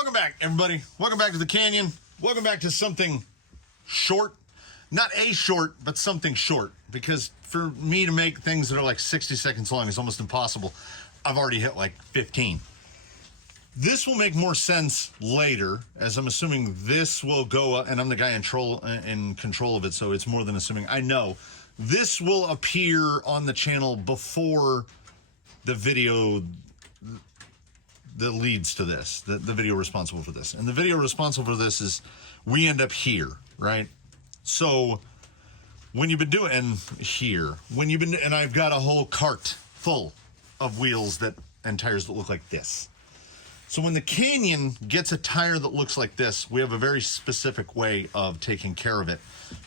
Welcome back, everybody. Welcome back to the canyon. Welcome back to something short. Not a short, but something short. Because for me to make things that are like 60 seconds long is almost impossible. I've already hit like 15. This will make more sense later, as I'm assuming this will go up, and I'm the guy in control of it, so it's more than assuming. I know. This will appear on the channel before the video that leads to this, the video responsible for this. And the video responsible for this is we end up here, right? So when you've been doing, and here, and I've got a whole cart full of wheels and tires that look like this. So when the Canyon gets a tire that looks like this, we have a very specific way of taking care of it,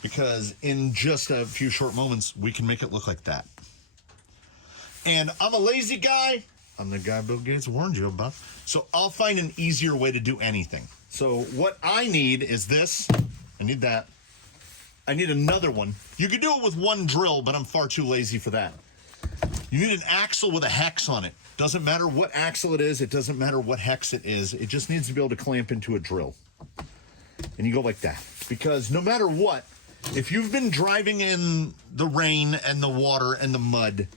because in just a few short moments, we can make it look like that. And I'm a lazy guy. I'm the guy Bill Gates warned you about. So I'll find an easier way to do anything. So what I need is this. I need that. I need another one. You could do it with one drill, but I'm far too lazy for that. You need an axle with a hex on it. Doesn't matter what axle it is. It doesn't matter what hex it is. It just needs to be able to clamp into a drill. And you go like that. Because no matter what, if you've been driving in the rain and the water and the mud,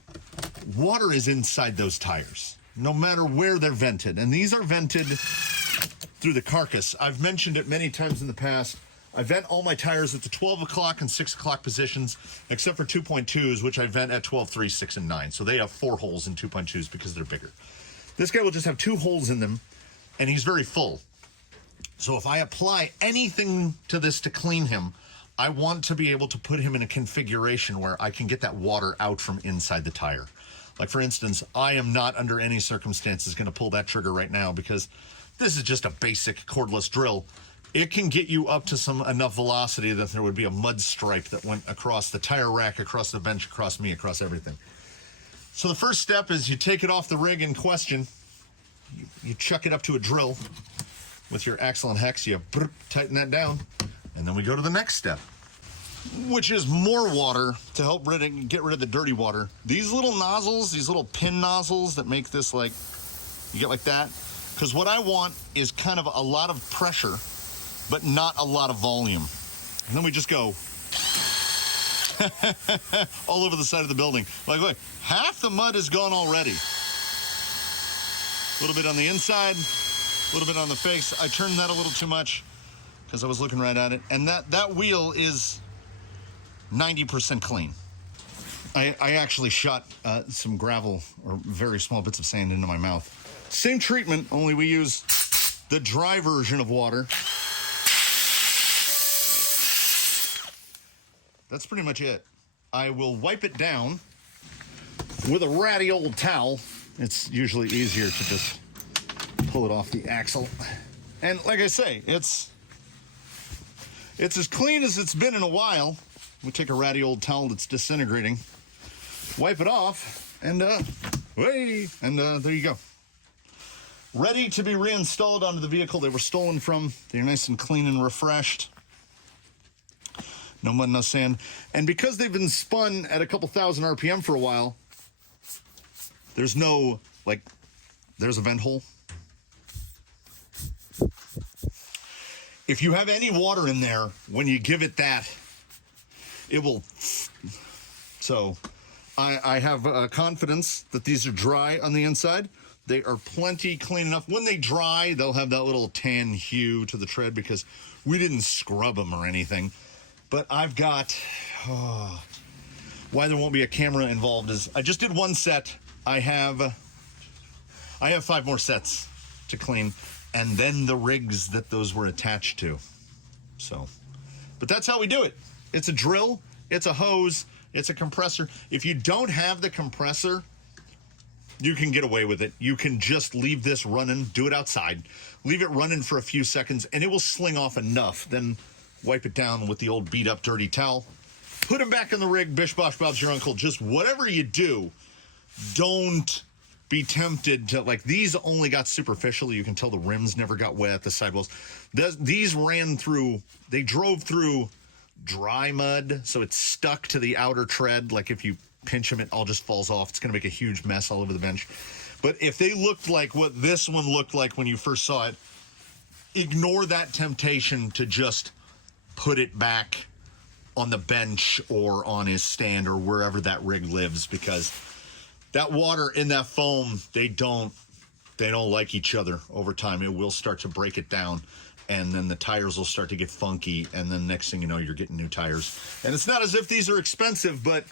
water is inside those tires, no matter where they're vented. And these are vented through the carcass. I've mentioned it many times in the past. I vent all my tires at the 12 o'clock and 6 o'clock positions, except for 2.2s, which I vent at 12, 3, 6, and 9. So they have 4 holes in 2.2s because they're bigger. This guy will just have 2 holes in them, and he's very full. So if I apply anything to this to clean him, I want to be able to put him in a configuration where I can get that water out from inside the tire. Like, for instance, I am not under any circumstances going to pull that trigger right now because this is just a basic cordless drill. It can get you up to enough velocity that there would be a mud stripe that went across the tire rack, across the bench, across me, across everything. So the first step is you take it off the rig in question. You chuck it up to a drill with your axle and hex. You tighten that down. And then we go to the next step, which is more water to help get rid of the dirty water. These little nozzles, these little pin nozzles that make this like, you get like that. Because what I want is kind of a lot of pressure, but not a lot of volume. And then we just go all over the side of the building. Like, look, half the mud is gone already. A little bit on the inside, a little bit on the face. I turned that a little too much because I was looking right at it. And that wheel is 90% clean. I actually shot some gravel or very small bits of sand into my mouth. Same treatment, only we use the dry version of water. That's pretty much it. I will wipe it down with a ratty old towel. It's usually easier to just pull it off the axle. And like I say, it's as clean as it's been in a while. We take a ratty old towel that's disintegrating, wipe it off, and there you go. Ready to be reinstalled onto the vehicle they were stolen from. They're nice and clean and refreshed. No mud, no sand. And because they've been spun at a couple thousand RPM for a while, there's no, there's a vent hole. If you have any water in there, when you give it that, it will. So I have confidence that these are dry on the inside. They are plenty clean enough. When they dry, they'll have that little tan hue to the tread because we didn't scrub them or anything. But I've got, why there won't be a camera involved is I just did one set. I have 5 more sets to clean, and then the rigs that those were attached to. So, but that's how we do it. It's a drill, it's a hose, it's a compressor. If you don't have the compressor, you can get away with it. You can just leave this running, do it outside, leave it running for a few seconds, and it will sling off enough. Then wipe it down with the old beat up dirty towel, put him back in the rig. Bish bosh Bob's your uncle. Just whatever you do, don't be tempted to, these only got superficial. You can tell the rims never got wet, the sidewalls. These they drove through dry mud, so it's stuck to the outer tread. Like if you pinch them, it all just falls off. It's going to make a huge mess all over the bench. But if they looked like what this one looked like when you first saw it, ignore that temptation to just put it back on the bench or on his stand or wherever that rig lives, because that water in that foam, they don't like each other over time. It will start to break it down, and then the tires will start to get funky, and then next thing you know, you're getting new tires. And it's not as if these are expensive, but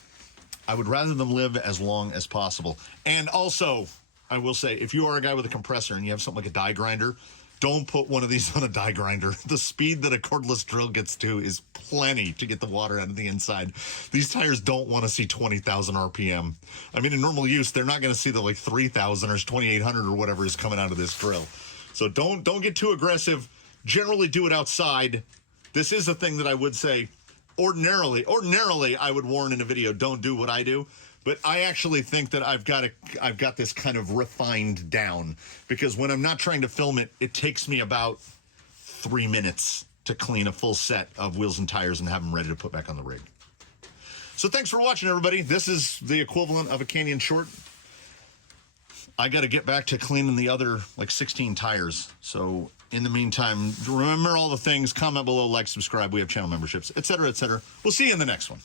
I would rather them live as long as possible. And also, I will say, if you are a guy with a compressor and you have something like a die grinder, don't put one of these on a die grinder. The speed that a cordless drill gets to is plenty to get the water out of the inside. These tires don't want to see 20,000 RPM. I mean, in normal use, they're not going to see the like 3,000 or 2,800 or whatever is coming out of this drill. So don't get too aggressive. Generally do it outside. This is a thing that I would say ordinarily I would warn in a video, don't do what I do. But I actually think that I've got this kind of refined down, because when I'm not trying to film it, it takes me about 3 minutes to clean a full set of wheels and tires and have them ready to put back on the rig. So thanks for watching, everybody. This is the equivalent of a Canyon short. I got to get back to cleaning the other like 16 tires. So in the meantime, remember all the things, comment below, like, subscribe. We have channel memberships, etc., etc. We'll see you in the next one.